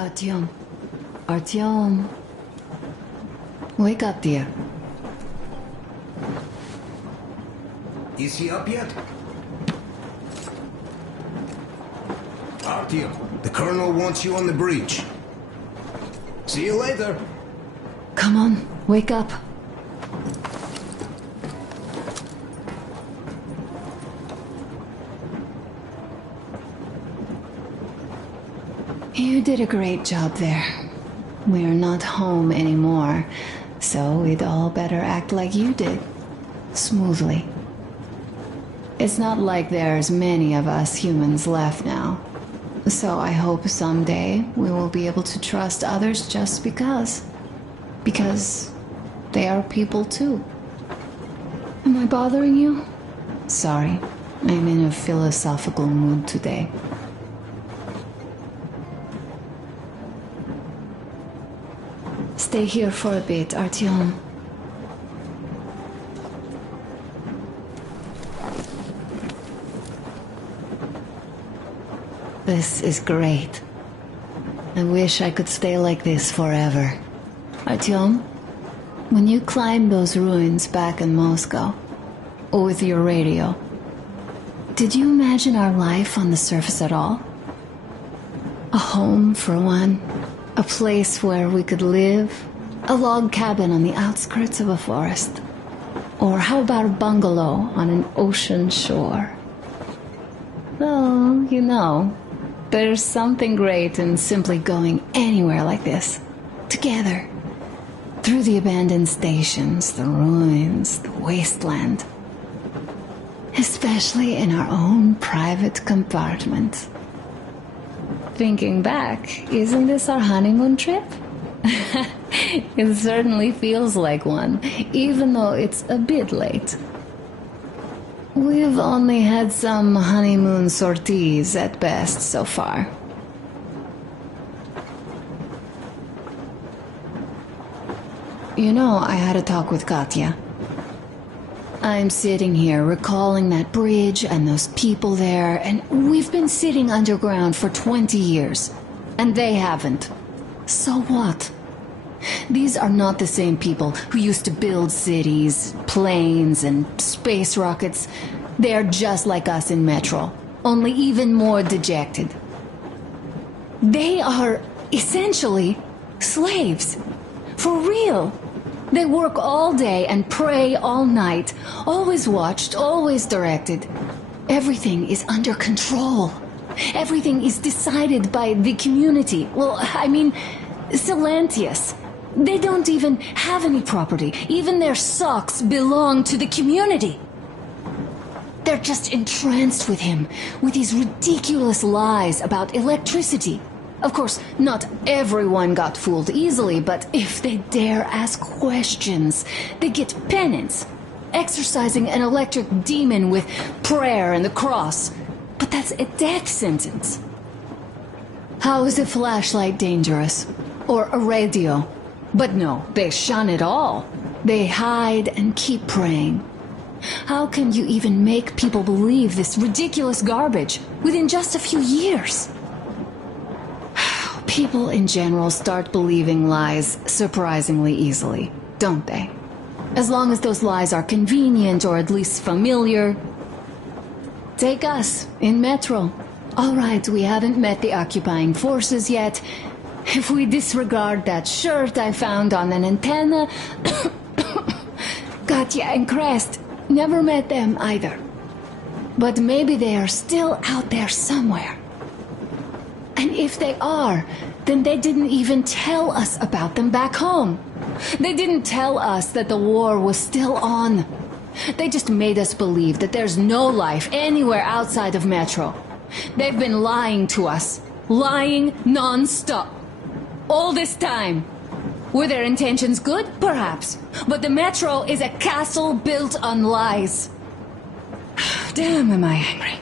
Artyom. Artyom. Wake up, dear. Is he up yet? Artyom, the colonel wants you on the breach. See you later. Come on, wake up. You did a great job there. We're not home anymore, so we'd all better act like you did. Smoothly. It's not like there's many of us humans left now. So I hope someday we will be able to trust others just because. Because they are people too. Am I bothering you? Sorry, I'm in a philosophical mood today. Stay here for a bit, Artyom. This is great. I wish I could stay like this forever. Artyom, when you climbed those ruins back in Moscow, with your radio, did you imagine our life on the surface at all? A home, for one. A place where we could live. A log cabin on the outskirts of a forest. Or how about a bungalow on an ocean shore? Well, you know, there's something great in simply going anywhere like this. Together. Through the abandoned stations, the ruins, the wasteland. Especially in our own private compartment. Thinking back, isn't this our honeymoon trip? It certainly feels like one, even though it's a bit late. We've only had some honeymoon sorties at best so far. You know, I had a talk with Katya. I'm sitting here recalling that bridge and those people there, and we've been sitting underground for 20 years, and they haven't. So what? These are not the same people who used to build cities, planes, and space rockets. They are just like us in Metro, only even more dejected. They are essentially slaves. For real. They work all day and pray all night, always watched, always directed. Everything is under control. Everything is decided by the community. Well, I mean, Silantius. They don't even have any property. Even their socks belong to the community. They're just entranced with him, with his ridiculous lies about electricity. Of course, not everyone got fooled easily, but if they dare ask questions, they get penance. Exorcising an electric demon with prayer and the cross. But that's a death sentence. How is a flashlight dangerous? Or a radio? But no, they shun it all. They hide and keep praying. How can you even make people believe this ridiculous garbage within just a few years? People in general start believing lies surprisingly easily, don't they? As long as those lies are convenient or at least familiar. Take us, in Metro. All right, we haven't met the occupying forces yet. If we disregard that shirt I found on an antenna... Katya and Crest, never met them either. But maybe they are still out there somewhere. And if they are, then they didn't even tell us about them back home. They didn't tell us that the war was still on. They just made us believe that there's no life anywhere outside of Metro. They've been lying to us. Lying non-stop. All this time. Were their intentions good? Perhaps. But the Metro is a castle built on lies. Damn, am I angry.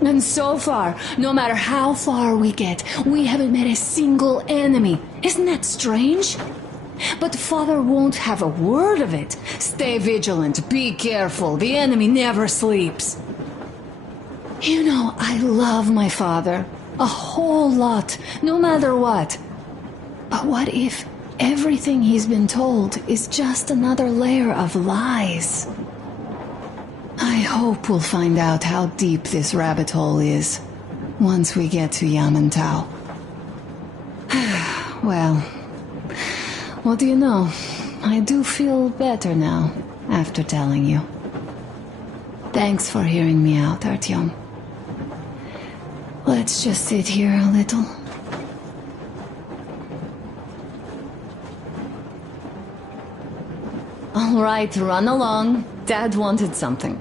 And so far, no matter how far we get, we haven't met a single enemy. Isn't that strange? But Father won't have a word of it. Stay vigilant, be careful, the enemy never sleeps. You know, I love my father. A whole lot, no matter what. But what if everything he's been told is just another layer of lies? I hope we'll find out how deep this rabbit hole is once we get to Yamantau. Well, what do you know? I do feel better now after telling you. Thanks for hearing me out, Artyom. Let's just sit here a little. All right, run along. Dad wanted something.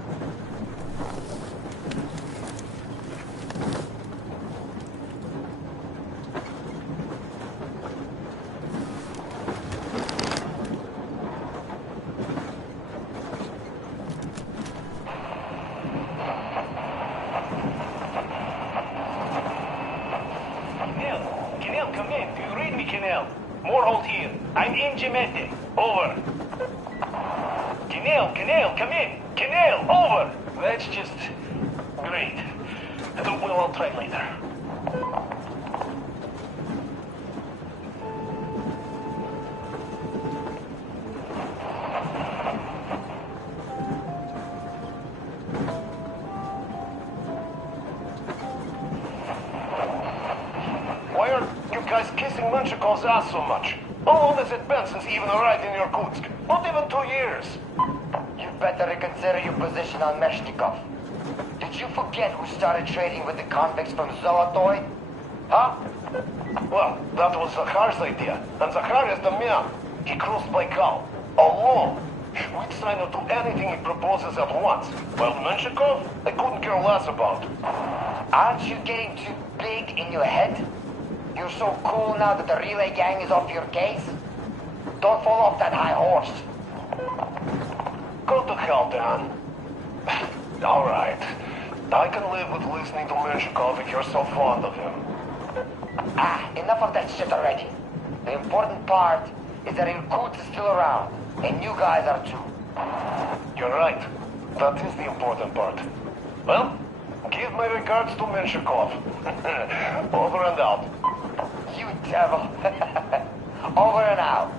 Ass so much. How long has it been since he even arrived in Irkutsk? Not even 2 years. You better reconsider your position on Meshnikov. Did you forget who started trading with the convicts from Zolotoy? Huh? Well, that was Zakhar's idea. And Zakhar is the man. He crossed Baikal. Alone. We'd sign up to anything he proposes at once. Well, Menshikov, I couldn't care less about. Aren't you getting too big in your head? You're so cool now that the relay gang is off your case? Don't fall off that high horse. Go to hell, Dan. All right. I can live with listening to Menshikov if you're so fond of him. Enough of that shit already. The important part is that Irkutsk is still around, and you guys are too. You're right. That is the important part. Well, give my regards to Menshikov. Over and out. You devil. Over and out.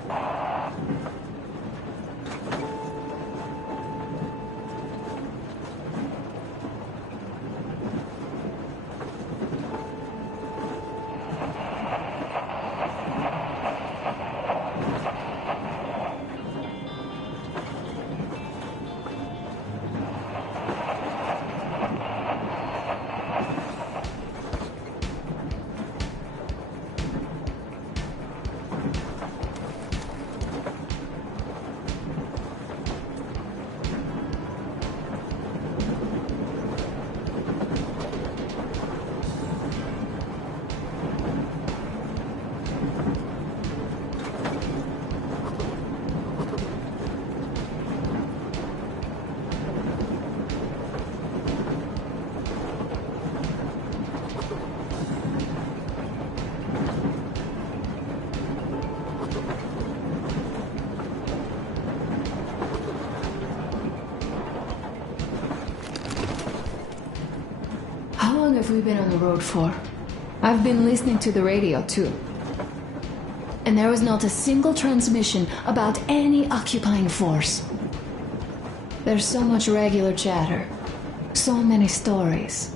How long have we been on the road for? I've been listening to the radio, too. And there was not a single transmission about any occupying force. There's so much regular chatter. So many stories.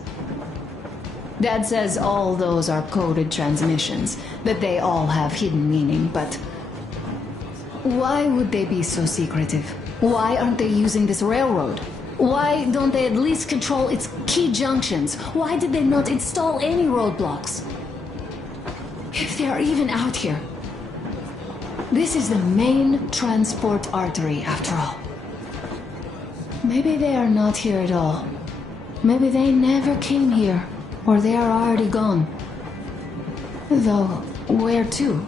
Dad says all those are coded transmissions, that they all have hidden meaning, but why would they be so secretive? Why aren't they using this railroad? Why don't they at least control its key junctions? Why did they not install any roadblocks? If they are even out here. This is the main transport artery, after all. Maybe they are not here at all. Maybe they never came here, or they are already gone. Though, where to?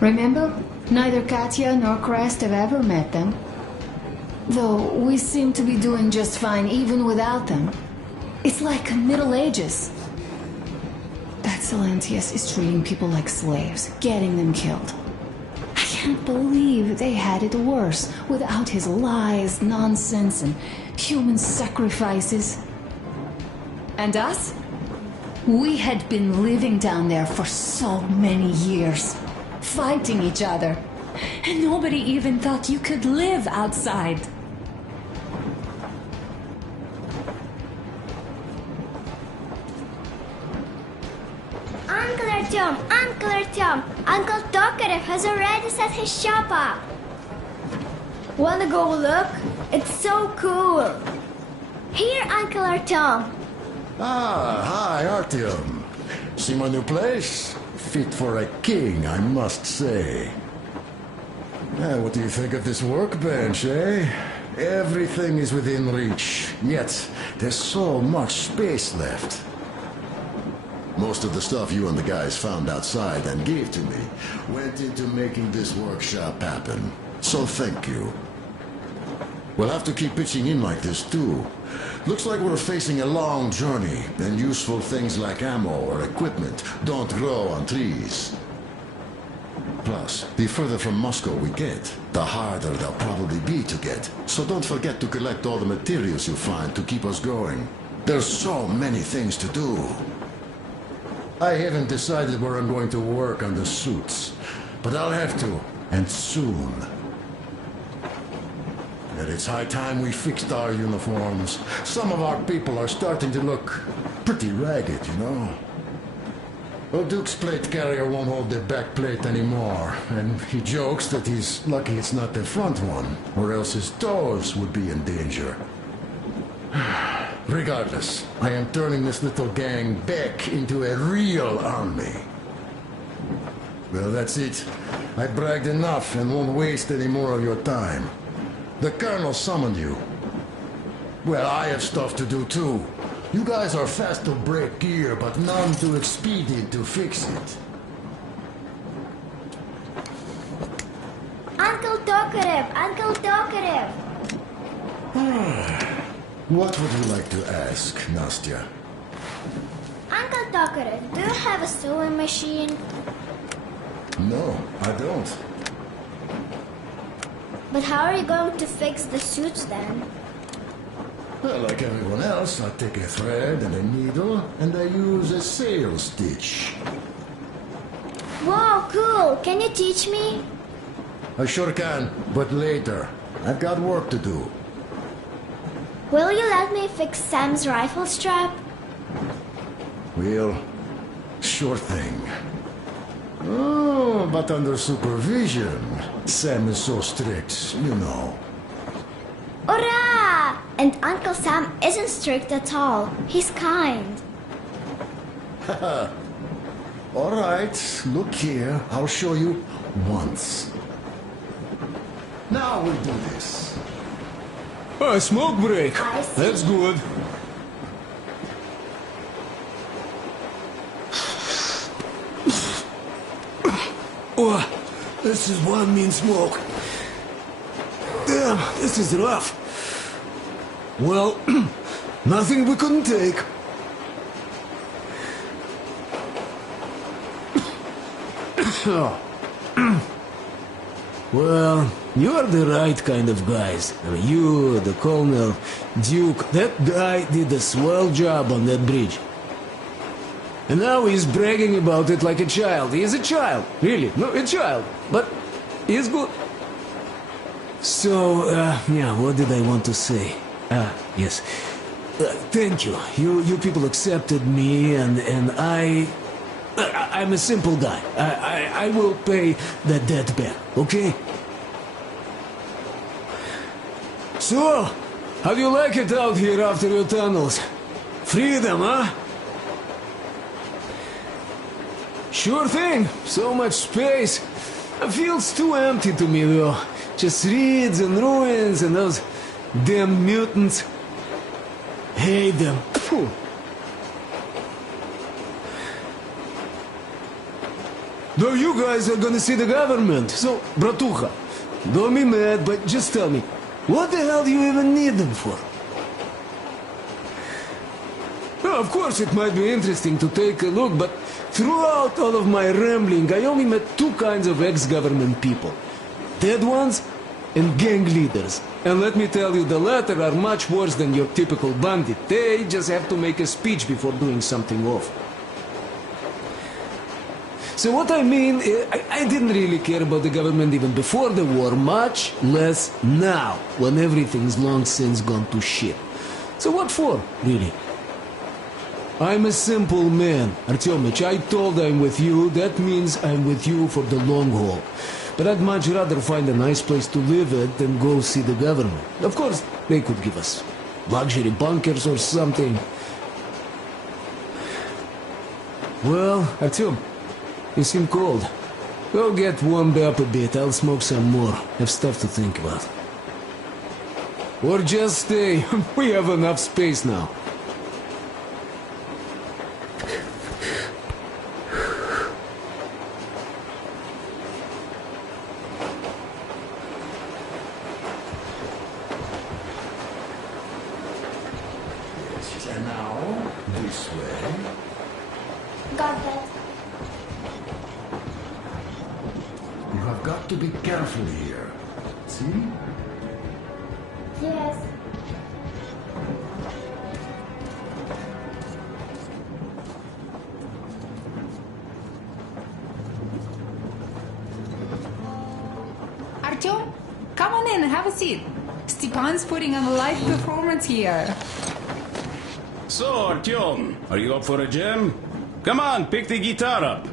Remember? Neither Katya nor Crest have ever met them. Though we seem to be doing just fine even without them. It's like Middle Ages. That Silentius is treating people like slaves, getting them killed. I can't believe they had it worse without his lies, nonsense, and human sacrifices. And us? We had been living down there for so many years, fighting each other. And nobody even thought you could live outside. Uncle Artyom, Uncle Tokarev has already set his shop up. Wanna go look? It's so cool. Here, Uncle Artyom. Ah, hi, Artyom. See my new place? Fit for a king, I must say. What do you think of this workbench, eh? Everything is within reach, yet there's so much space left. Most of the stuff you and the guys found outside and gave to me went into making this workshop happen. So thank you. We'll have to keep pitching in like this too. Looks like we're facing a long journey, and useful things like ammo or equipment don't grow on trees. Plus, the further from Moscow we get, the harder they'll probably be to get. So don't forget to collect all the materials you find to keep us going. There's so many things to do. I haven't decided where I'm going to work on the suits, but I'll have to, and soon. And it's high time we fixed our uniforms. Some of our people are starting to look pretty ragged, you know. Well, Duke's plate carrier won't hold the back plate anymore, and he jokes that he's lucky it's not the front one, or else his toes would be in danger. Regardless, I am turning this little gang back into a real army. Well, that's it. I bragged enough and won't waste any more of your time. The Colonel summoned you. Well, I have stuff to do too. You guys are fast to break gear, but none too expedient to fix it. Uncle Tokarev, Uncle Tokarev. What would you like to ask, Nastya? Uncle Tokarev, do you have a sewing machine? No, I don't. But how are you going to fix the suits then? Well, like everyone else, I take a thread and a needle, and I use a sail stitch. Wow, cool! Can you teach me? I sure can, but later. I've got work to do. Will you let me fix Sam's rifle strap? Well, sure thing. Oh, but under supervision. Sam is so strict, you know. Hurrah! And Uncle Sam isn't strict at all. He's kind. All right, look here. I'll show you once. Now we'll do this. A smoke break. I see. That's good. Oh, this is one mean smoke. Damn, this is rough. Well, nothing we couldn't take. Well, you're the right kind of guys. I mean, you, the Colonel, Duke, that guy did a swell job on that bridge. And now he's bragging about it like a child. He is a child, really. No, a child. But he's good. So, yeah, what did I want to say? Yes. Thank you. You people accepted me, and I'm a simple guy. I will pay the debt back, okay? So, how do you like it out here after your tunnels? Freedom, huh? Sure thing. So much space. It feels too empty to me, though. Just reeds and ruins and those damn mutants. Hate them. Phew. Though you guys are gonna see the government, so, bratucha, don't be mad, but just tell me, what the hell do you even need them for? Well, of course, it might be interesting to take a look, but throughout all of my rambling, I only met two kinds of ex-government people. Dead ones and gang leaders. And let me tell you, the latter are much worse than your typical bandit. They just have to make a speech before doing something off. So what I mean, I didn't really care about the government even before the war, much less now, when everything's long since gone to shit. So what for, really? I'm a simple man, Artyomich. I told I'm with you, that means I'm with you for the long haul. But I'd much rather find a nice place to live at than go see the government. Of course, they could give us luxury bunkers or something. Well, Artyom, you seem cold. Go get warmed up a bit, I'll smoke some more. Have stuff to think about. Or just stay, we have enough space now. And now, this way. Got that. You have got to be careful here. See? Yes. Artyom, come on in and have a seat. Stepan's putting on a live performance here. So, Artyom, are you up for a jam? Come on, pick the guitar up.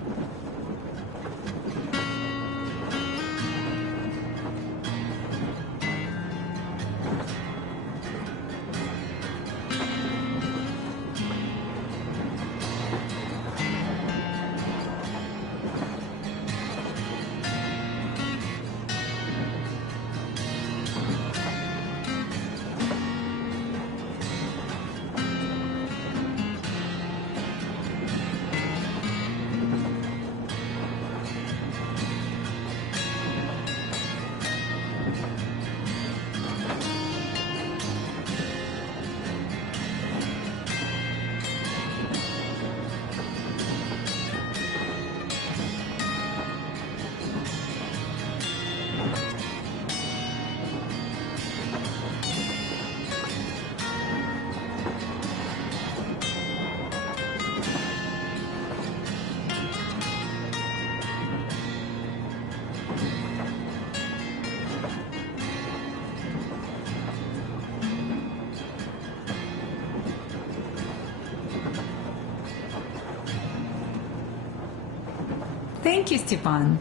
Thank you, Stepan.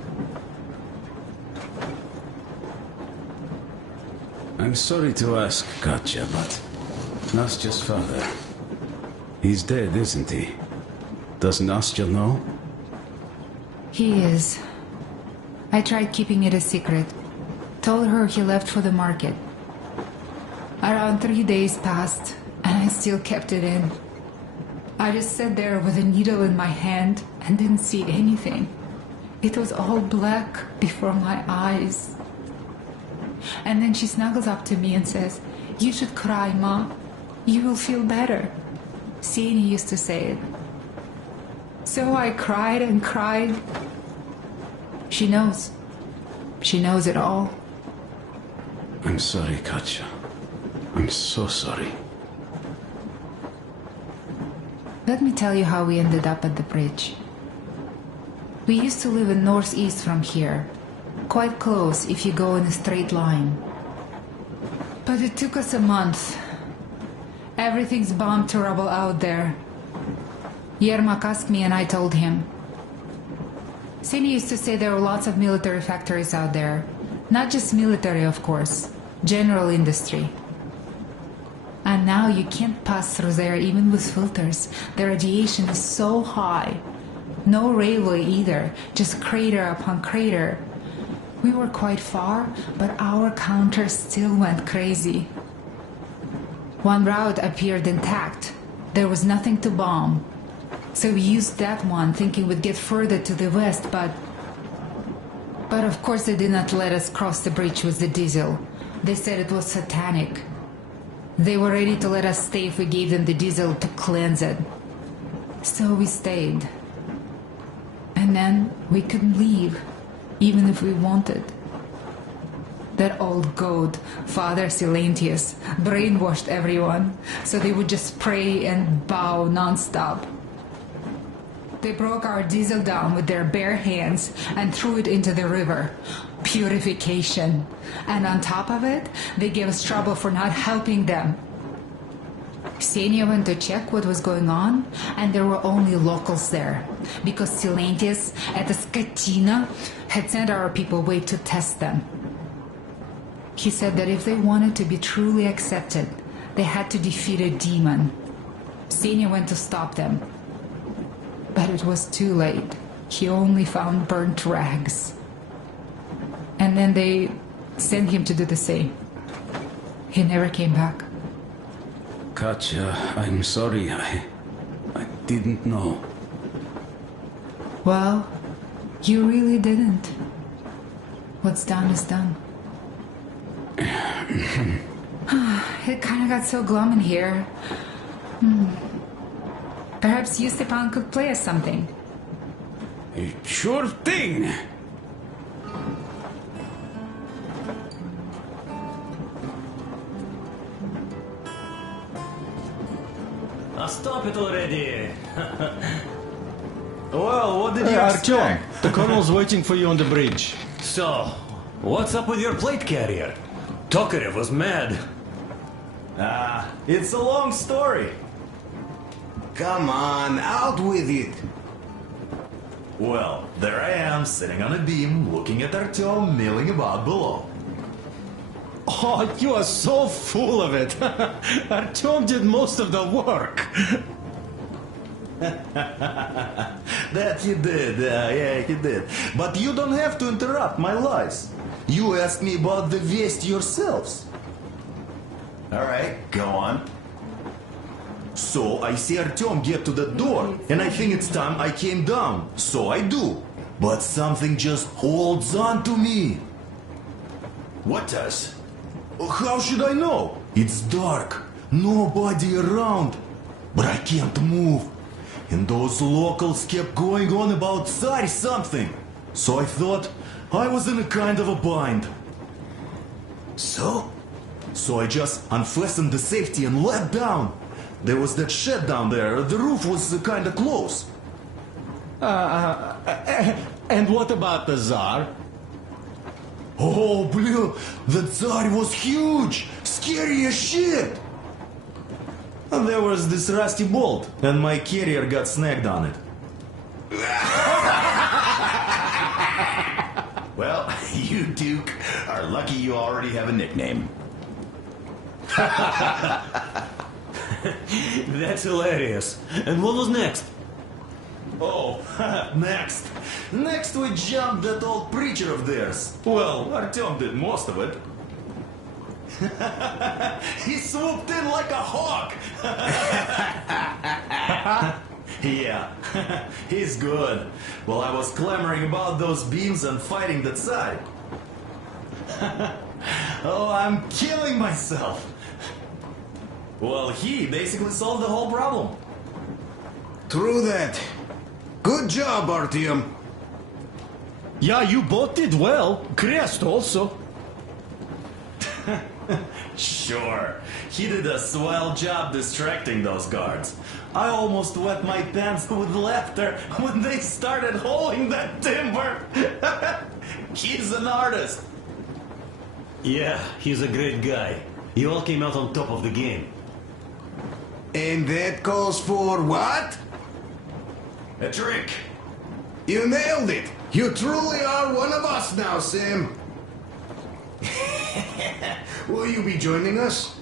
I'm sorry to ask, Katya, but Nastya's father, he's dead, isn't he? Does Nastya know? He is. I tried keeping it a secret. Told her he left for the market. Around 3 days passed, and I still kept it in. I just sat there with a needle in my hand and didn't see anything. It was all black before my eyes. And then she snuggles up to me and says, "You should cry, Ma. You will feel better." Sieni used to say it. So I cried and cried. She knows. She knows it all. I'm sorry, Katya. I'm so sorry. Let me tell you how we ended up at the bridge. We used to live in northeast from here, quite close if you go in a straight line. But it took us a month. Everything's bombed to rubble out there. Yermak asked me and I told him. Sieni used to say there were lots of military factories out there. Not just military, of course. General industry. And now you can't pass through there even with filters. The radiation is so high. No railway either, just crater upon crater. We were quite far, but our counter still went crazy. One route appeared intact. There was nothing to bomb. So we used that one, thinking we'd get further to the west, but of course they did not let us cross the bridge with the diesel. They said it was satanic. They were ready to let us stay if we gave them the diesel to cleanse it. So we stayed. And then we couldn't leave, even if we wanted. That old goat, Father Silentius, brainwashed everyone, so they would just pray and bow non-stop. They broke our diesel down with their bare hands and threw it into the river. Purification. And on top of it, they gave us trouble for not helping them. Ksenia went to check what was going on, and there were only locals there, because Silentis at the Skatina had sent our people away to test them. He said that if they wanted to be truly accepted, they had to defeat a demon. Ksenia went to stop them, but it was too late. He only found burnt rags. And then they sent him to do the same. He never came back. Katya, I'm sorry. I didn't know. Well, you really didn't. What's done is done. It kind of got so glum in here. Perhaps you, Stepan, could play us something. Sure thing. Stop it already! Well, what did you expect? The colonel's waiting for you on the bridge. So, what's up with your plate carrier? Tokarev was mad. It's a long story. Come on, out with it. Well, there I am, sitting on a beam, looking at Artyom milling about below. Oh, you are so full of it. Artyom did most of the work. That he did, yeah, he did. But you don't have to interrupt my lies. You asked me about the Vest yourselves. Alright, go on. So I see Artyom get to the door, and I think it's time I came down. So I do. But something just holds on to me. What does? How should I know? It's dark, nobody around. But I can't move. And those locals kept going on about Tsar something. So I thought I was in a kind of a bind. So I just unfastened the safety and let down. There was that shed down there. The roof was kind of close. And what about the Tsar? Oh, blue, the Tsar was huge, scary as shit. And there was this rusty bolt, and my carrier got snagged on it. Well, you, Duke, are lucky you already have a nickname. That's hilarious. And what was next? Oh, next. Next we jumped that old preacher of theirs. Well, Artyom did most of it. He swooped in like a hawk. Yeah, he's good. While I was clamoring about those beams and fighting the Tsar. Oh, I'm killing myself. Well, he basically solved the whole problem. True that. Good job, Artyom. Yeah, you both did well. Crest also. Sure, he did a swell job distracting those guards. I almost wet my pants with laughter when they started hauling that timber. He's an artist. Yeah, he's a great guy. You all came out on top of the game. And that calls for what? A drink. You nailed it. You truly are one of us now, Sam. Will you be joining us?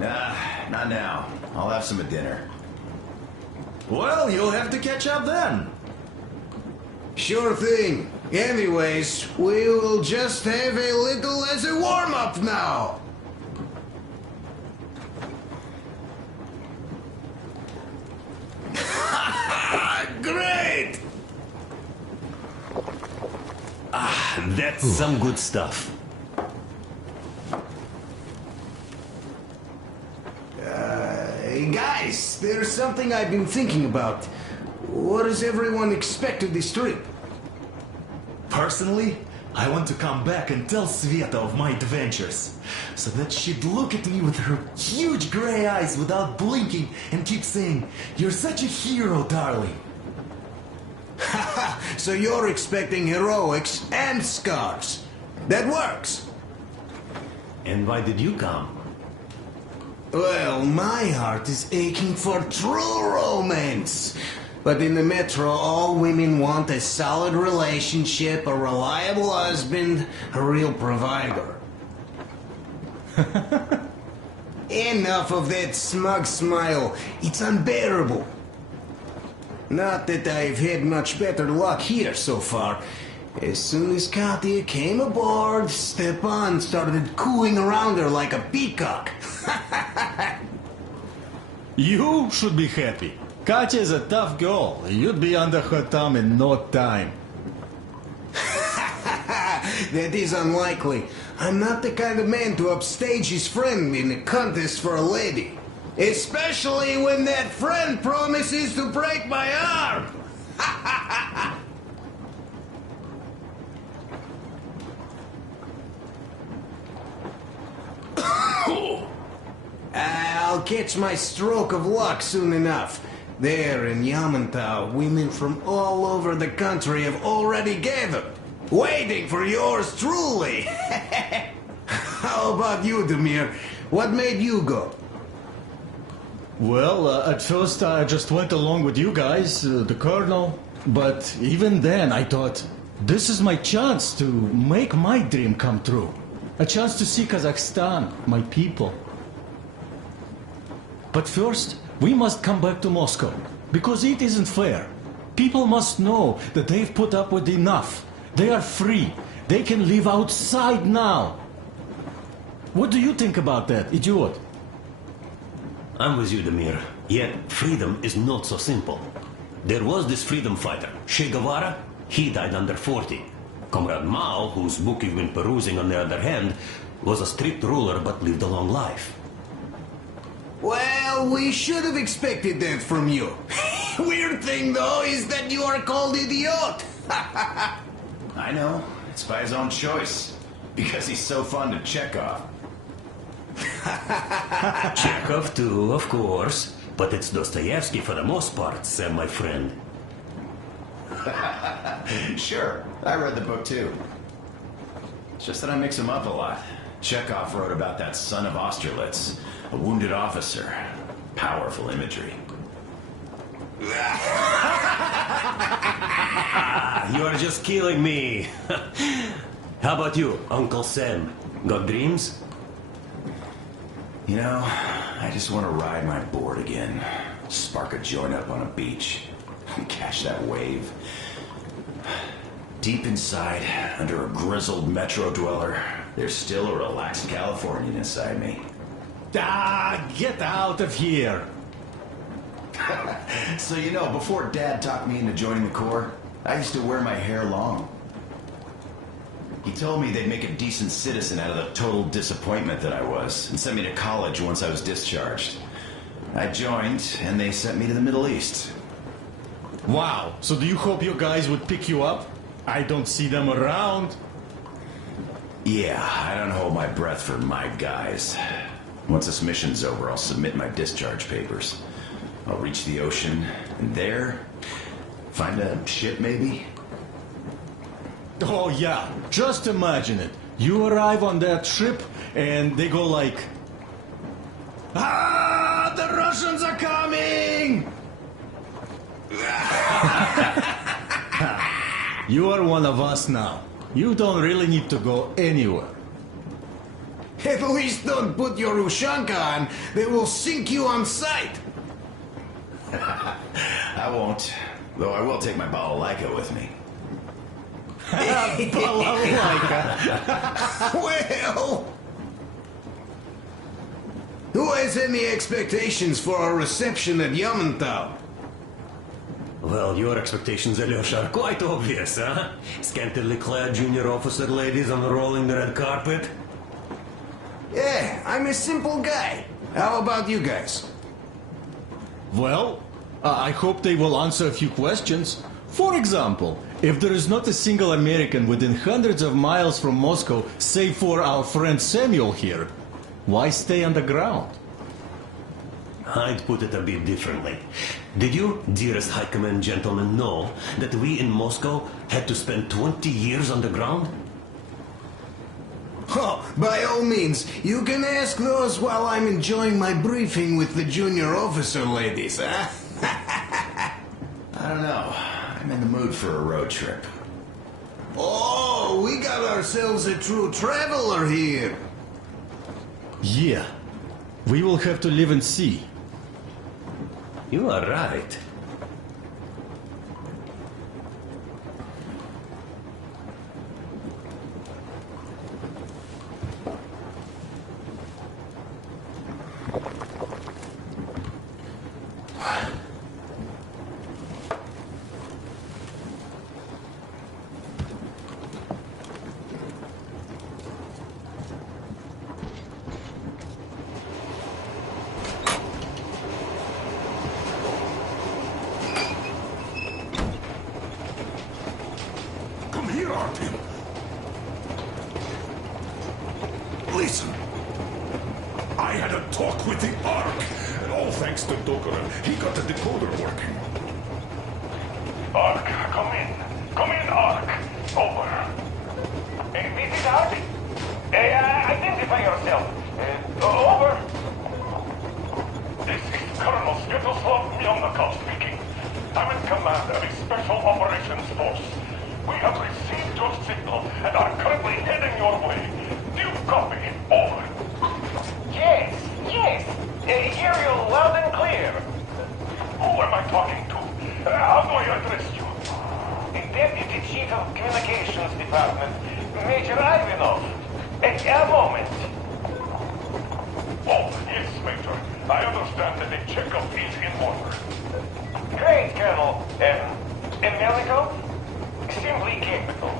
Nah, not now. I'll have some at dinner. Well, you'll have to catch up then. Sure thing. Anyways, we will just have a little as a warm-up now. Great! That's some good stuff. Hey guys, there's something I've been thinking about. What does everyone expect of this trip? Personally, I want to come back and tell Sveta of my adventures, so that she'd look at me with her huge gray eyes without blinking and keep saying, "You're such a hero, darling." so you're expecting heroics and scars. That works. And why did you come? Well, my heart is aching for true romance. But in the Metro, all women want a solid relationship, a reliable husband, a real provider. Enough of that smug smile. It's unbearable. Not that I've had much better luck here so far. As soon as Katya came aboard, Stepan started cooing around her like a peacock. You should be happy. Katya is a tough girl. You'd be under her thumb in no time. That is unlikely. I'm not the kind of man to upstage his friend in a contest for a lady. Especially when that friend promises to break my arm. I'll catch my stroke of luck soon enough. There in Yamantau, women from all over the country have already gathered, waiting for yours truly. How about you, Demir? What made you go? Well, at first I just went along with you guys, the Colonel. But even then I thought, this is my chance to make my dream come true. A chance to see Kazakhstan, my people. But first, we must come back to Moscow, because it isn't fair. People must know that they've put up with enough. They are free. They can live outside now. What do you think about that, idiot? I'm with you, Demir. Yet, freedom is not so simple. There was this freedom fighter, Che Guevara. He died under 40. Comrade Mao, whose book you've been perusing on the other hand, was a strict ruler but lived a long life. Well, we should have expected that from you. Weird thing, though, is that you are called idiot. I know. It's by his own choice. Because he's so fond of Chekhov. Chekhov too, of course. But it's Dostoevsky for the most part, Sam, my friend. Sure, I read the book too. It's just that I mix him up a lot. Chekhov wrote about that son of Austerlitz, a wounded officer. Powerful imagery. You are just killing me. How about you, Uncle Sam? Got dreams? You know, I just want to ride my board again. Spark a joint up on a beach. Catch that wave. Deep inside, under a grizzled metro dweller, there's still a relaxed Californian inside me. Ah, get out of here! So you know, before Dad talked me into joining the Corps, I used to wear my hair long. He told me they'd make a decent citizen out of the total disappointment that I was, and sent me to college once I was discharged. I joined, and they sent me to the Middle East. Wow, so do you hope your guys would pick you up? I don't see them around. Yeah, I don't hold my breath for my guys. Once this mission's over, I'll submit my discharge papers. I'll reach the ocean, and there, find a ship maybe? Oh yeah, just imagine it. You arrive on that ship, and they go like... Ah, the Russians are coming! You are one of us now. You don't really need to go anywhere. At least don't put your Ushanka on. They will sink you on sight. I won't. Though I will take my balalaika with me. Well... Who has any expectations for our reception at Yamantau? Well, your expectations, Alyosha, are quite obvious, huh? Scantily clad junior officer ladies unrolling the red carpet. Yeah, I'm a simple guy. How about you guys? Well, I hope they will answer a few questions. For example, if there is not a single American within hundreds of miles from Moscow, save for our friend Samuel here, why stay underground? I'd put it a bit differently. Did you, dearest High Command gentlemen, know that we in Moscow had to spend 20 years underground? Oh, by all means, you can ask those while I'm enjoying my briefing with the junior officer ladies, huh? I don't know. I'm in the mood for a road trip. Oh, we got ourselves a true traveler here. Yeah. We will have to live and see. You are right. Come here, Artyom. Listen. I had a talk with the Ark, and all thanks to Tokarev, he got the decoder working. Ark, come in. Come in, Ark. Over. This is Ark. Identify yourself. Over. This is Colonel Svetoslav Myelnikov speaking. I'm in command of a Special Operations Force. We have received your signal and are currently heading your way. Do you copy? Over. Yes. Hear you loud and clear. Who am I talking to? How do I address you? The Deputy Chief of Communications Department, Major Ivanov. A moment. Oh, yes, Major. I understand that the checkup is in order. Great, Colonel. Melnikov? Simply capable.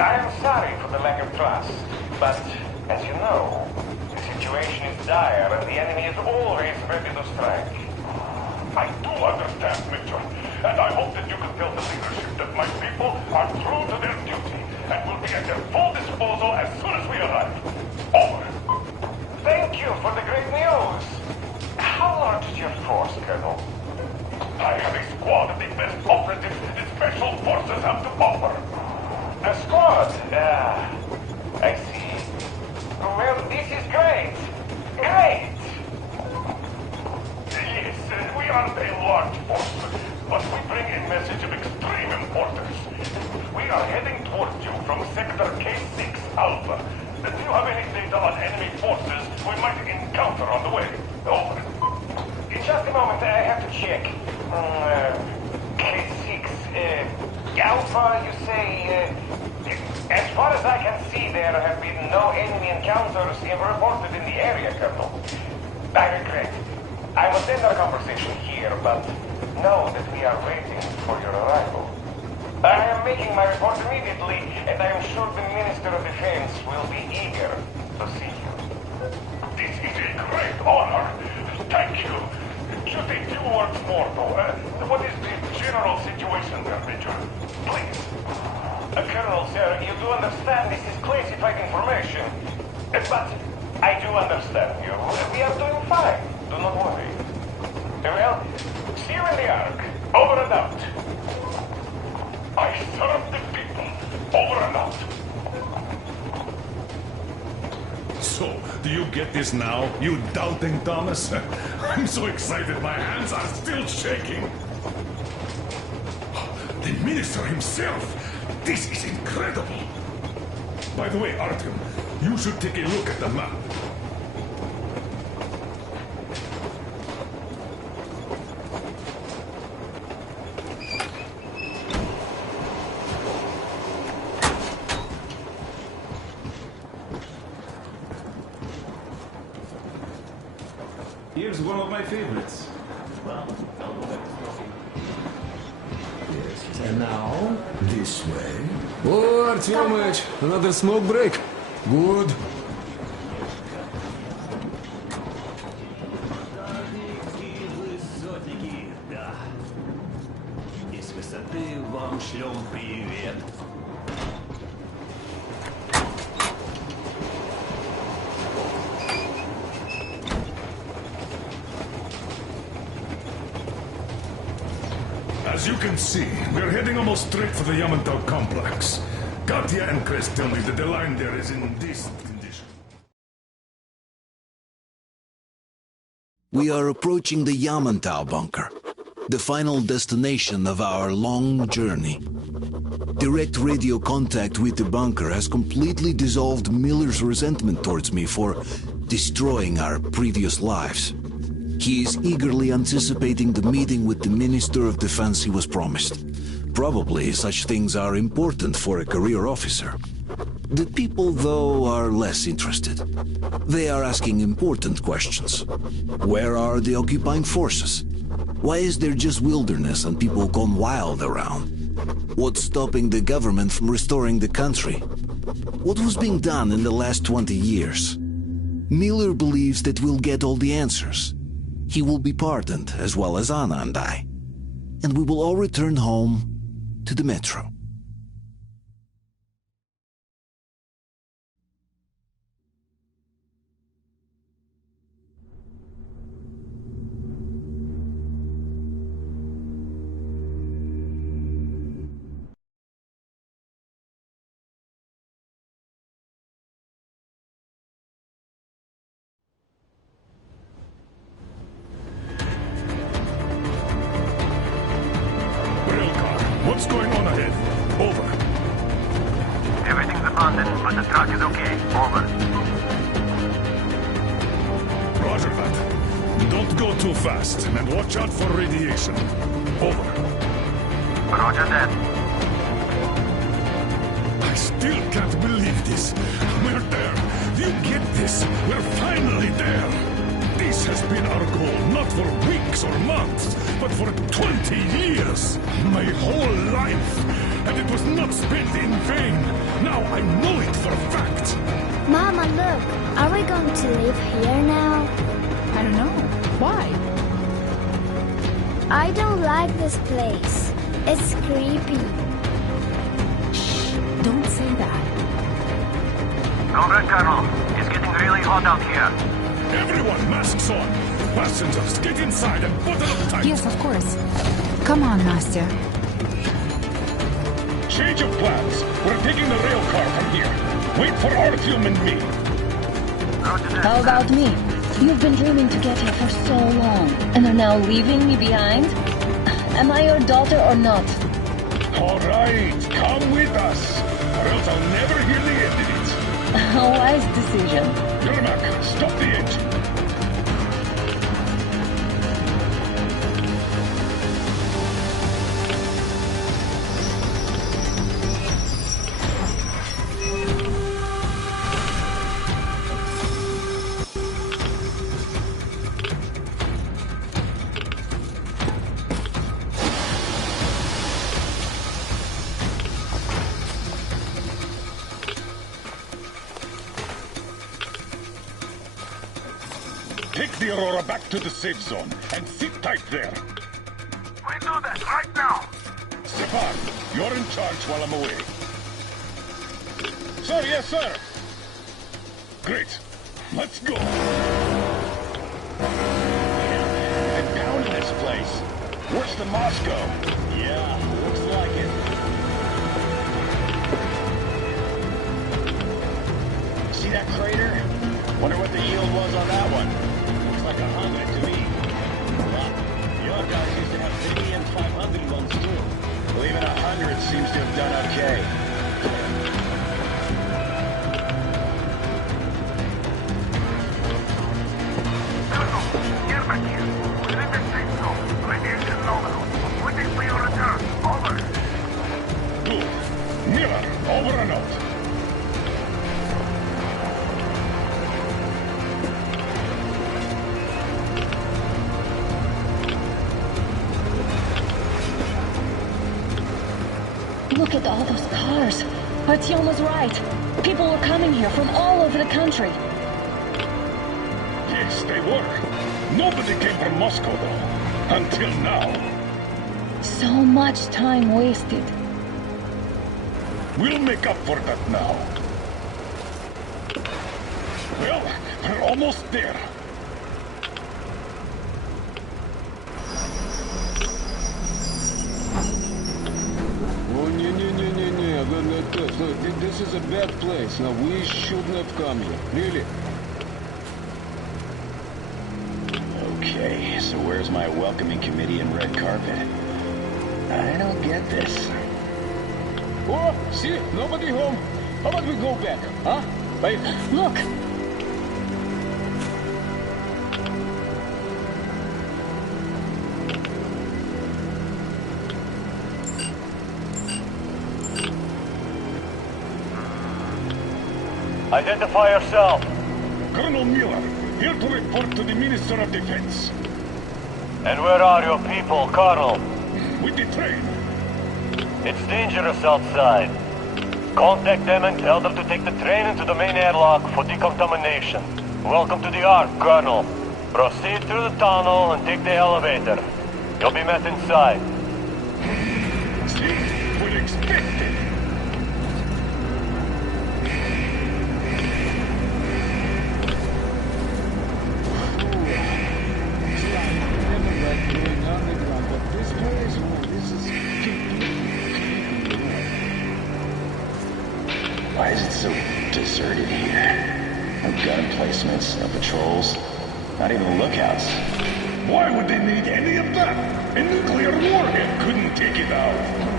I am sorry for the lack of trust, but, as you know, the situation is dire and the enemy is always ready to strike. I do understand, Major, and I hope that you can tell the leadership that my people are true to their duty and will be at their full disposal as soon as we arrive. Over. Thank you for the great news. How large is your force, Colonel? I have a squad of the best operatives the Special Forces have to offer. A squad? I see. Well, this is great. Great! Yes, we aren't a large force, but we bring a message of extreme importance. We are heading towards you from Sector K6 Alpha. Do you have any data on enemy forces we might encounter on the way? Over. In just a moment, I have to check. K6, Alpha, you say, as far as I can see, there have been no enemy encounters ever reported in the area, Colonel. I regret. I must end our conversation here, but know that we are waiting for your arrival. I am making my report immediately, and I am sure the Minister of Defense will be eager to see you. This is a great honor. Thank you. Just a few words more, though. What is the general situation there, Major? Please. Colonel, sir, you do understand this is classified information. But I do understand you. We are doing fine. Do not worry. Well, see you in the Ark. Over and out. I serve the people. Over and out. So, do you get this now, you doubting Thomas? I'm so excited my hands are still shaking. The minister himself! This is incredible! By the way, Artyom, you should take a look at the map. Here's one of my favorites. And now, this way. Oh, Artyomich, another smoke break. Good. И с высоты вам шлем привет. As you can see, we're heading almost straight for the Yamantau complex. Katya and Chris tell me that the line there is in decent condition. We are approaching the Yamantau bunker, the final destination of our long journey. Direct radio contact with the bunker has completely dissolved Miller's resentment towards me for destroying our previous lives. He is eagerly anticipating the meeting with the Minister of Defense he was promised. Probably such things are important for a career officer. The people, though, are less interested. They are asking important questions. Where are the occupying forces? Why is there just wilderness and people gone wild around? What's stopping the government from restoring the country? What was being done in the last 20 years? Miller believes that we'll get all the answers. He will be pardoned, as well as Anna and I. And we will all return home to the metro. What's going on ahead? Over. Everything's abandoned, but the truck is okay. Over. Roger that. Don't go too fast, and watch out for radiation. Over. Roger that. I still can't believe this. We're there. Do you get this? We're finally there. This has been our goal, not for weeks or months, but for 20 years. My whole life. And it was not spent in vain. Now I know it for a fact. Mama, look. Are we going to live here now? I don't know. Why? I don't like this place. It's creepy. Shh. Don't say that. Comrade Colonel, it's getting really hot out here. Everyone, masks on! Passengers, get inside and button up tight! Yes, of course. Come on, Nastya. Change of plans. We're taking the rail car from here. Wait for Artyom and me. How about me? You've been dreaming to get here for so long, and are now leaving me behind? Am I your daughter or not? All right, come with us, or else I'll never hear the end of it. A wise decision. Yermak, stop the engine. Take the Aurora back to the safe zone and sit tight there. We do that right now. Stefan, you're in charge while I'm away. Sir, yes, sir. Great. Let's go. I'm down in this place. Worse than Moscow. Yeah, looks like it. See that crater? Wonder what the yield was on that one. Like 100 to me. Well, your guys used to have 50 and 500 ones too. Well, even 100 seems to have done okay. Get back here. We're in the safe zone. Radiation nominal. Waiting for your return. Over. Good. Miller, over and out. Look at all those cars. Artyom was right. People were coming here from all over the country. Yes, they were. Nobody came from Moscow, though. Until now. So much time wasted. We'll make up for that now. Well, we're almost there. Look, this is a bad place. Now, we shouldn't have come here. Really. Okay, so where's my welcoming committee and red carpet? I don't get this. Oh, see? Nobody home. How about we go back, huh? Wait, look! Identify yourself. Colonel Miller, here to report to the Minister of Defense. And where are your people, Colonel? With the train. It's dangerous outside. Contact them and tell them to take the train into the main airlock for decontamination. Welcome to the Ark, Colonel. Proceed through the tunnel and take the elevator. You'll be met inside. See? We're expected. Why is it so deserted here? No gun placements, no patrols, not even lookouts. Why would they need any of that? A nuclear warhead couldn't take it out.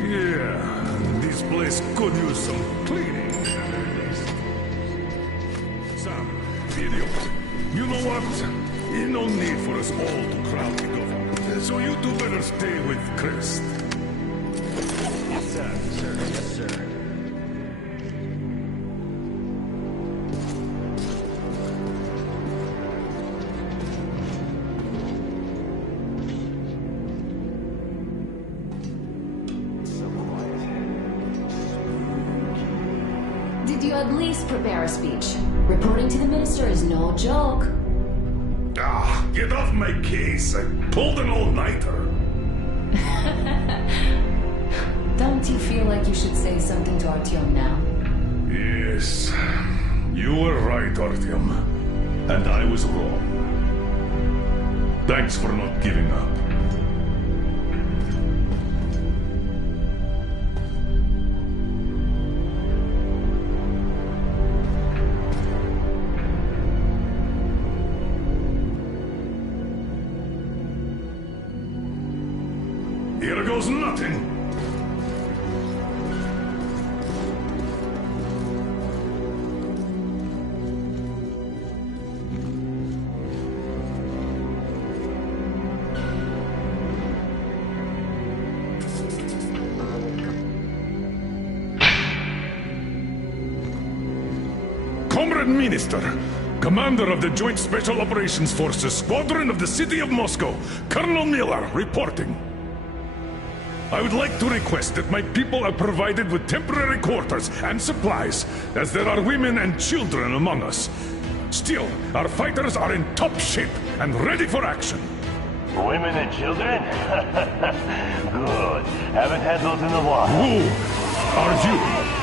Yeah, this place could use some cleaning. Sam, idiot. You know what? There's no need for us all to crowd the government. So you two better stay with Chris. Yes, sir. Yes, sir. Did you at least prepare a speech? Reporting to the minister is no joke. Ah, get off my case. I pulled an all-nighter. Don't you feel like you should say something to Artyom now? Yes. You were right, Artyom. And I was wrong. Thanks for not giving up. Here goes nothing. Comrade Minister, Commander of the Joint Special Operations Forces, Squadron of the City of Moscow, Colonel Miller, reporting. I would like to request that my people are provided with temporary quarters and supplies, as there are women and children among us. Still, our fighters are in top shape and ready for action. Women and children? Good. Haven't had those in a while. Who are you?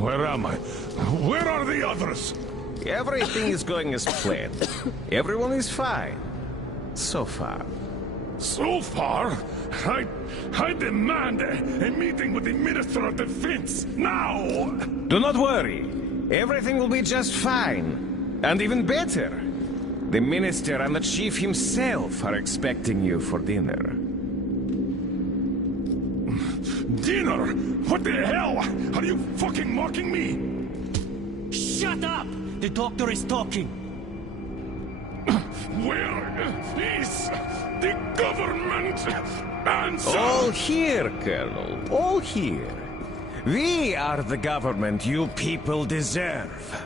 Where am I? Where are the others? Everything is going as planned. Everyone is fine. So far. So far? I demand a meeting with the Minister of Defense, now! Do not worry. Everything will be just fine. And even better. The minister and the chief himself are expecting you for dinner. Dinner? What the hell? Are you fucking mocking me? Shut up! The doctor is talking. Where is the government answer? All here, Colonel. All here. We are the government you people deserve.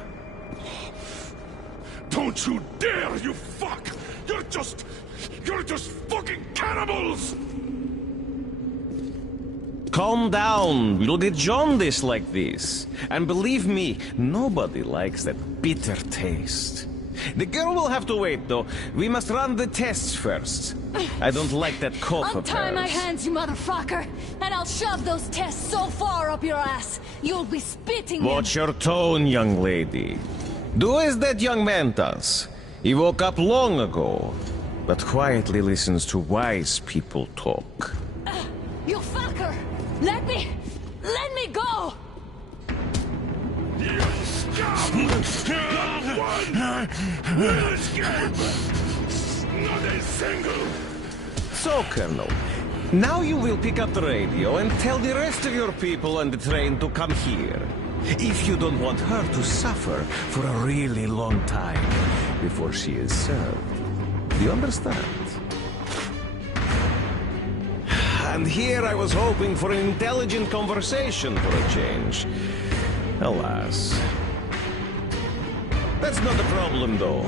Don't you dare, you fuck! You're just fucking cannibals! Calm down. We'll get jaundice like this. And believe me, nobody likes that bitter taste. The girl will have to wait, though. We must run the tests first. I don't like that cough of Untie my hers. hands, you motherfucker, and I'll shove those tests so far up your ass, you'll be spitting them. Watch your tone, young lady. Do as that young man does. He woke up long ago, but quietly listens to wise people talk. You fucker! Let me go! You scum! Not one will escape! Not a single! So, Colonel, now you will pick up the radio and tell the rest of your people on the train to come here. If you don't want her to suffer for a really long time before she is served. Do you understand? And here I was hoping for an intelligent conversation for a change. Alas. That's not the problem, though,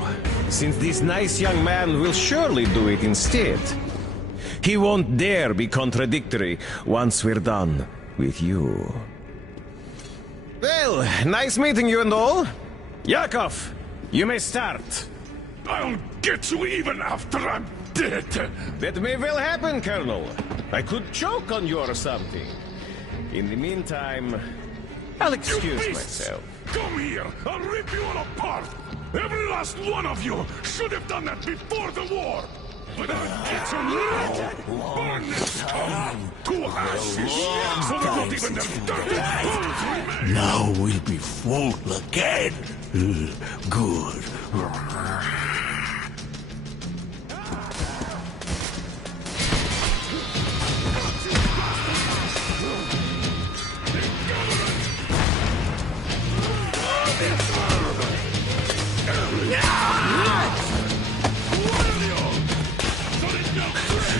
since this nice young man will surely do it instead. He won't dare be contradictory once we're done with you. Well, nice meeting you and all. Yakov, you may start. I'll get you even after I'm dead. That may well happen, Colonel. I could choke on you or something. In the meantime, I'll excuse myself. Come here! I'll rip you all apart! Every last one of you should have done that before the war! But I'll get you now! Burn this town to ashes! So that not even them dirty bones remain! Now we'll be full again. Good.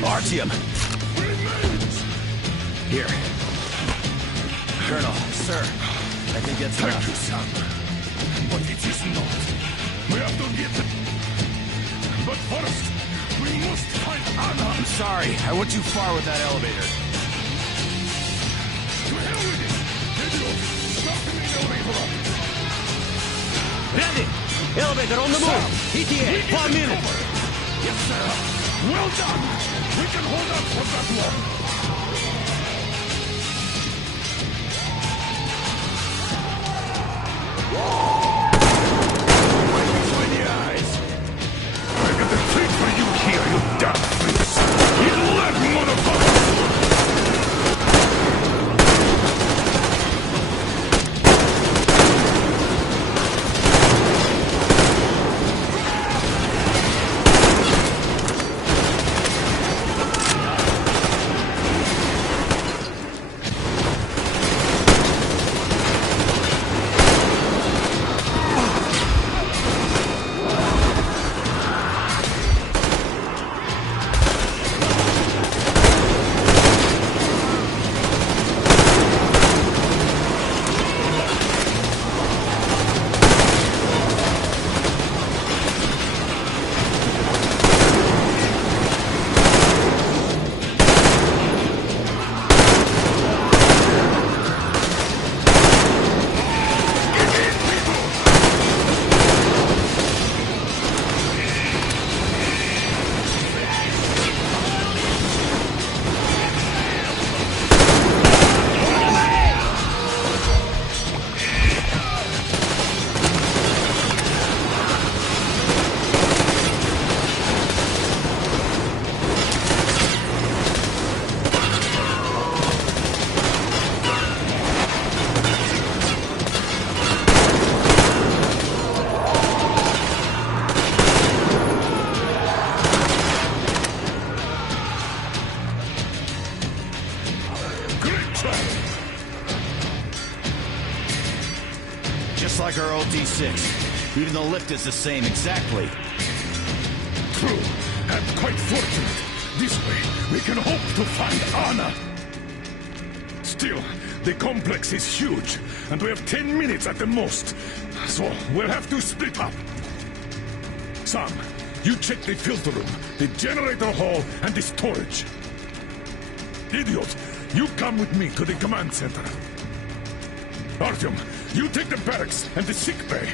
Artyom! Here. Colonel, sir, I think that's enough. Thank you, son. But it is not. We have to get it. But first, we must find Anna. I'm sorry, I went too far with that elevator. To hell with it! Idiot! Stop the elevator up! Randy! Elevator on the move! ETA, 1 minute! Yes, sir! Well done! We can hold up for that long! Right between the eyes! I got the treat for you here, you damn face! You left, motherfucker! like our OT-6. Even the lift is the same, exactly. True, and quite fortunate. This way, we can hope to find Anna. Still, the complex is huge, and we have 10 minutes at the most. So, we'll have to split up. Sam, you check the filter room, the generator hall, and the storage. Idiot, you come with me to the command center. Artyom, you take the barracks and the sick bay.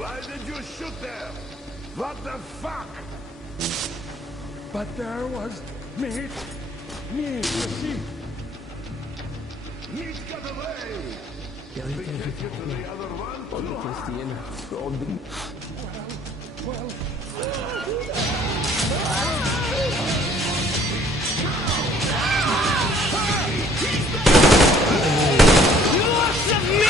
Why did you shoot there? What the fuck? But there was meat. Meat, you see? Meat got away. We take you to the other one? Lots of meat! Lots of meat!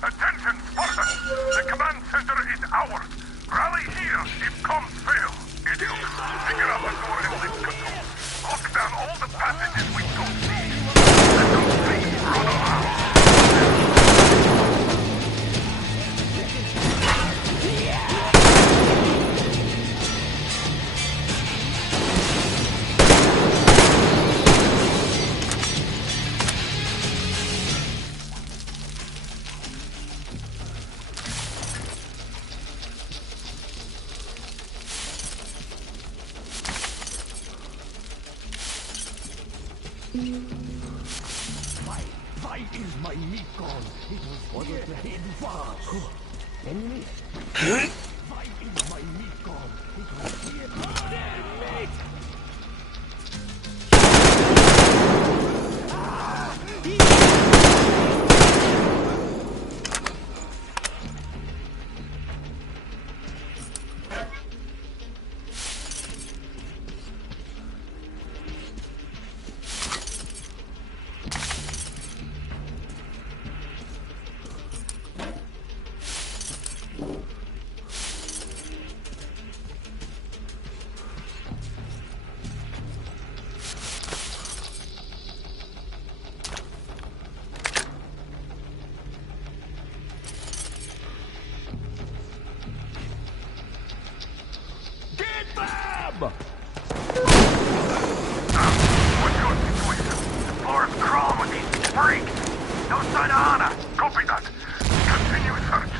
Attention, Spartans! The command center is ours! Rally here if comms fail! Idiots, figure out a door in this control. Lock down all the passages we don't see. Let those things run around. Why is my meat gone? It was ordered to head far. Enemy? Why is my meat gone? It was here. Oh, there, meat! What's your situation? Floor's crawling with these freaks. No sign of Anna. Copy that. Continue search.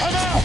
I'm out!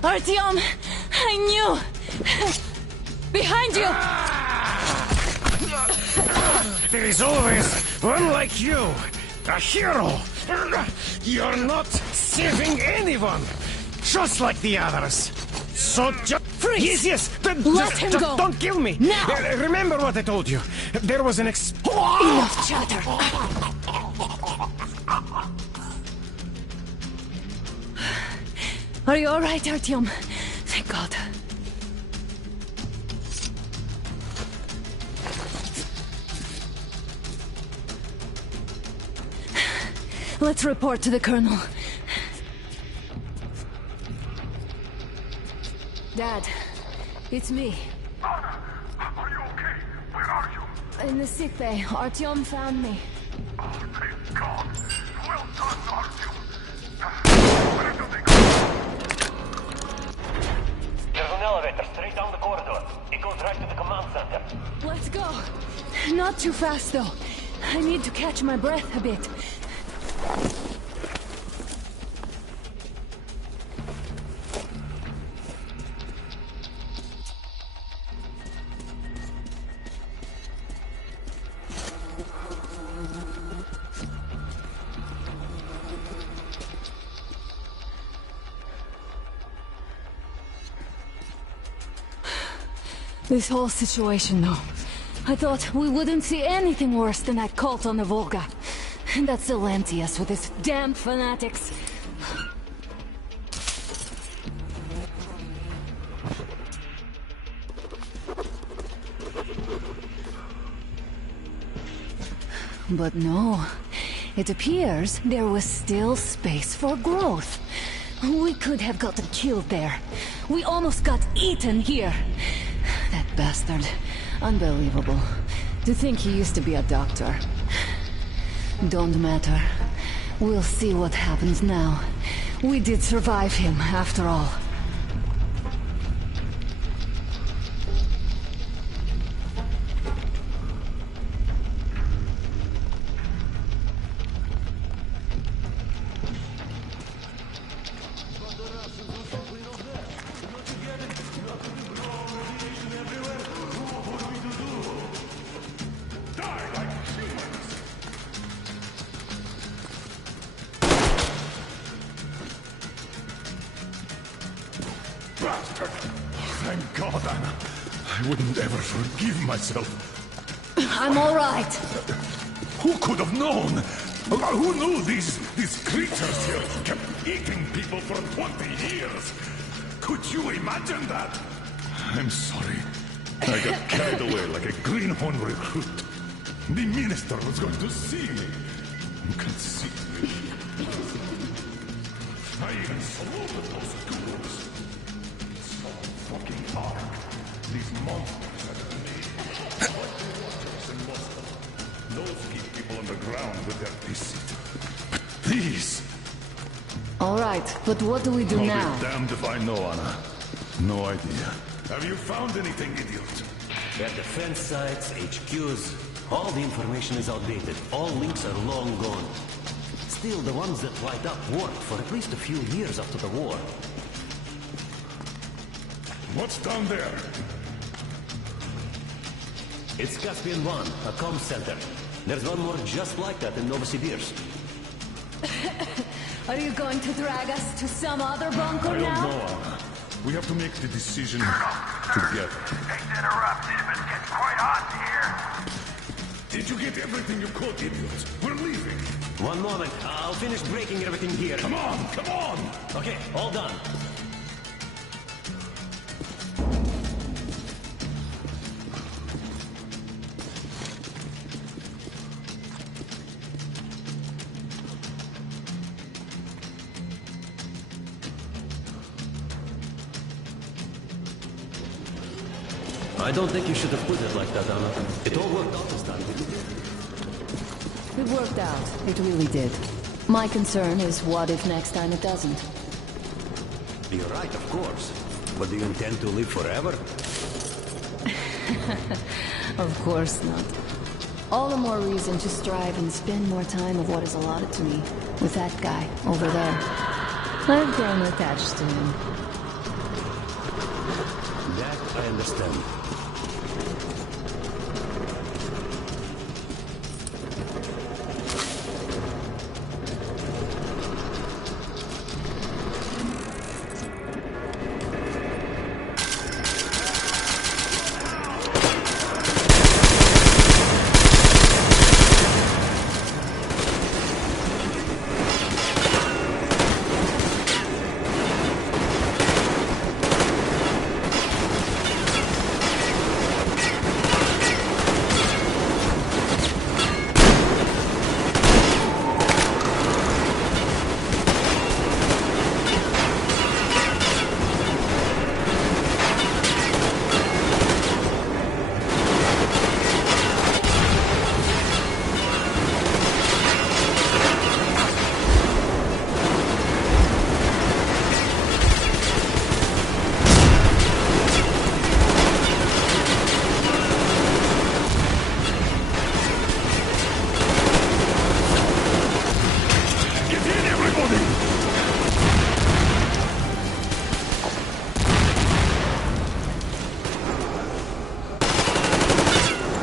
Artyom! I knew! Behind you! There is always one like you, a hero. You're not saving anyone, just like the others. So just freeze! Yes. Let him go. Don't kill me. Now. Remember what I told you. There was an Enough chatter. Are you all right, Artyom? Thank God. Let's report to the Colonel. Dad, it's me. Anna, are you okay? Where are you? In the sick bay. Artyom found me. Oh, thank God. Well done, Artyom. Where do they go? There's an elevator straight down the corridor. It goes right to the command center. Let's go. Not too fast, though. I need to catch my breath a bit. This whole situation, though. I thought we wouldn't see anything worse than that cult on the Volga. And that's still empty us with its damn fanatics. But no. It appears there was still space for growth. We could have gotten killed there. We almost got eaten here. That bastard. Unbelievable. To think he used to be a doctor. Don't matter. We'll see what happens now. We did survive him, after all. Bastard! Thank God, Anna. I wouldn't ever forgive myself. I'm all right. Who could have known? Who knew these creatures here kept eating people for 20 years? Could you imagine that? I'm sorry. I got carried away like a greenhorn recruit. The minister was going to see me. Conceit me. I even saluted those ghouls. It's so fucking hard. These monsters are made like the waters in Moscow. Those keep people underground with their deceit. But these... All right, but what do we do now? I'll be damned if I know, Anna. No idea. Have you found anything, idiot? Their defense sites, HQs, all the information is outdated. All links are long gone. Still, the ones that light up worked for at least a few years after the war. What's down there? It's Caspian 1, a comm center. There's one more just like that in Novosibirsk. Are you going to drag us to some other bunker I don't now? know, Anna. We have to make the decision together. Hate to interrupt, but it gets quite hot in here. Did you get everything you could, idiot? We're leaving. One moment, I'll finish breaking everything here. Come on, come on! Okay, all done. I don't think you should have put it like that, Anna. It all worked out this time, didn't it? It worked out. It really did. My concern is what if next time it doesn't? You're right, of course. But do you intend to live forever? Of course not. All the more reason to strive and spend more time of what is allotted to me with that guy over there. I've grown attached to him. That I understand.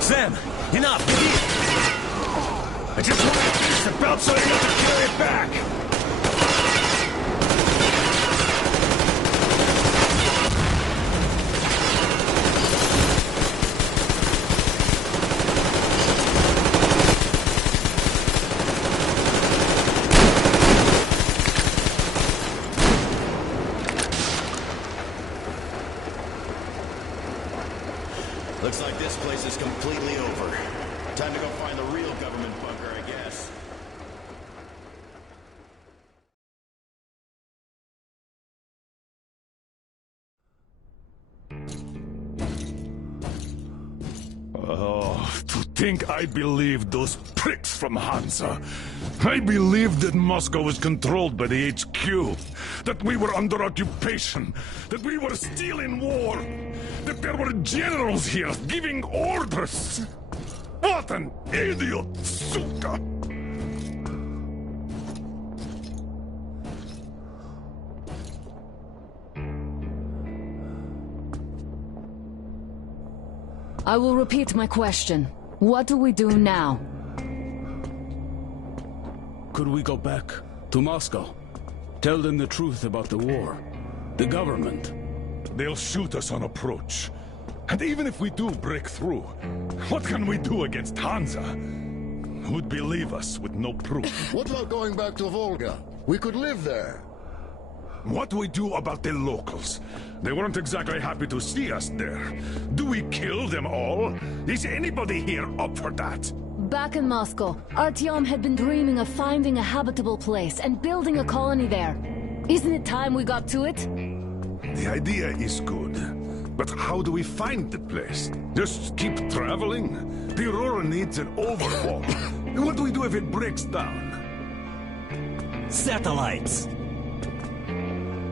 Sam, enough, get in! I just want to finish the belt so you don't have to carry it back! Looks like this place is completely over. Time to go find the real government bunker, I guess. Oh, to think I believed those pricks from Hansa? I believed that Moscow was controlled by the HQ, that we were under occupation, that we were still in war, that there were generals here giving orders. What an idiot, suka! I will repeat my question. What do we do now? Could we go back to Moscow? Tell them the truth about the war. The government. They'll shoot us on approach. And even if we do break through, what can we do against Hansa? Who'd believe us with no proof? What about going back to Volga? We could live there. What do we do about the locals? They weren't exactly happy to see us there. Do we kill them all? Is anybody here up for that? Back in Moscow, Artyom had been dreaming of finding a habitable place and building a colony there. Isn't it time we got to it? The idea is good. But how do we find the place? Just keep traveling? The Aurora needs an overhaul. What do we do if it breaks down? Satellites!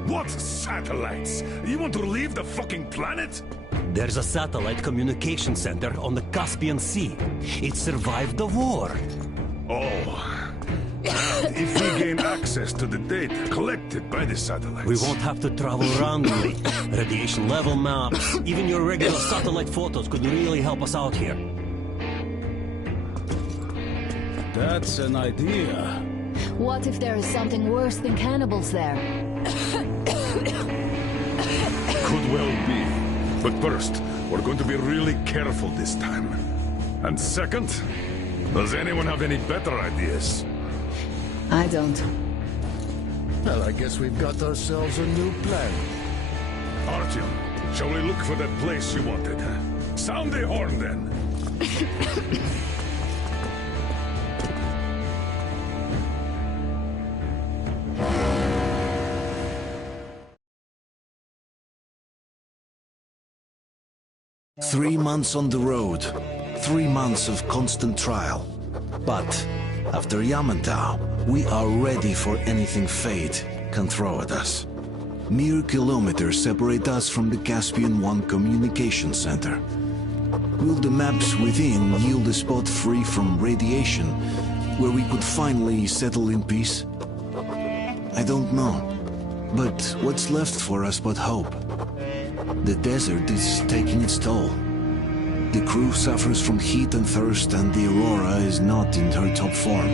What satellites? You want to leave the fucking planet? There's a satellite communication center on the Caspian Sea. It survived the war. Oh. And if we gain access to the data collected by the satellites... We won't have to travel randomly. Radiation level maps, even your regular satellite photos could really help us out here. That's an idea. What if there is something worse than cannibals there? Could well be. But first, we're going to be really careful this time. And second, does anyone have any better ideas? I don't. Well, I guess we've got ourselves a new plan. Artyom, shall we look for that place you wanted? Sound the horn, then. 3 months on the road, 3 months of constant trial. But after Yamantau, we are ready for anything fate can throw at us. Mere kilometers separate us from the Caspian One communication center. Will the maps within yield a spot free from radiation, where we could finally settle in peace? I don't know. But what's left for us but hope? The desert is taking its toll. The crew suffers from heat and thirst, and the Aurora is not in her top form.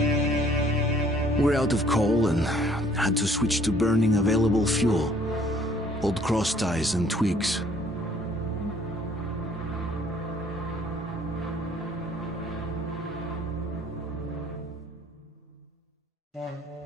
We're out of coal and had to switch to burning available fuel. Old cross ties and twigs. Yeah.